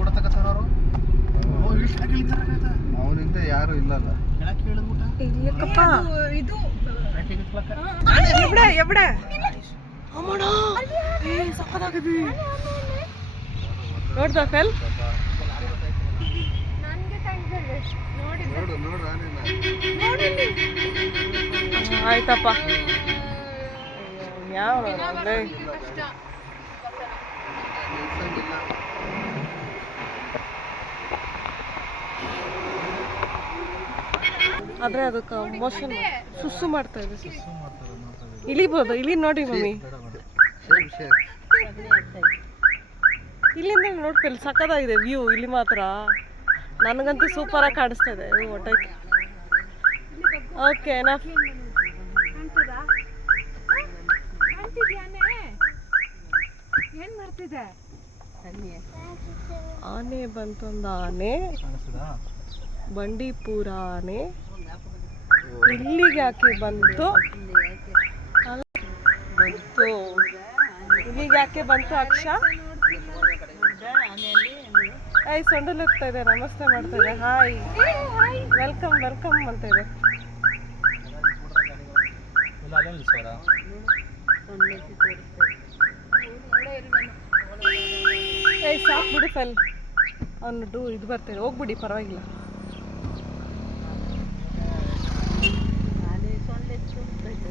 Photo ತಗೋತಾರ ಅವನಿಂದ ಯಾರು ಇಲ್ಲಲ್ಲ. ಇದು ನೋಡ್ದ ಫೆಲ್ ನೋಡು ನೋಡು ಆನೆನ. ಆಯ್ತಪ್ಪ. ಯಾವ ಆದ್ರೆ ಅದಕ್ಕೆ ಮೋಷನ್ ಸುಸ್ಸು ಮಾಡ್ತಾ ಇದೆ. ಇಳಿಬೋದು, ಇಳಿ ನೋಡಿ ಮಮ್ಮಿ, ಇಲ್ಲಿಂದ ನೋಡ್ತಿಲ್ಲ ಸಕ್ಕದಾಗಿದೆ ವ್ಯೂ. ಇಲ್ಲಿ ಮಾತ್ರ ನನಗಂತೂ ಸೂಪರಾಗಿ ಕಾಣಿಸ್ತಾ ಇದೆ. ಹೊಟ್ಟೈತೆ. ಓಕೆ ನಾ ಏನ್ ಮಾಡ್ತಿದೆ? ಆನೆ ಬಂತು. ಒಂದು ಆನೆ, ಬಂಡೀಪುರ ಆನೆ ಇಲ್ಲಿಗೆ ಯಾಕೆ ಬಂತು? ಬಂತು ಇಲ್ಲಿಗೆ ಯಾಕೆ ಬಂತು? ಅಕ್ಷ ಹಾಯ್ ಸೊಂಡಲ್ ಹೋಗ್ತಾ ಇದೆ, ನಮಸ್ತೆ ಮಾಡ್ತಾ ಇದೆ, ಹಾಯ್ ವೆಲ್ಕಮ್ ವೆಲ್ಕಮ್ ಅಂತ ಇದೆ. ಏಯ್ ಸಾಕು ಬಿಡು ಫೆಲ್, ಅವನು ಇದು ಬರ್ತಾ ಇದೆ, ಹೋಗ್ಬಿಡಿ ಪರವಾಗಿಲ್ಲ.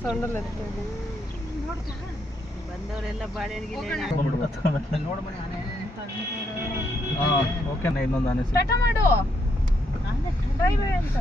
ಸೊಂಡಲ್ ಎತ್ತಾ ಇದೆ. ಬಂದವರೆಲ್ಲ ಬಾಳೆಹಣ್ಣಿಗೆ ಓಕೆ ಇನ್ನೊಂದು ಆನೆ ಮಾಡು ಅಂತ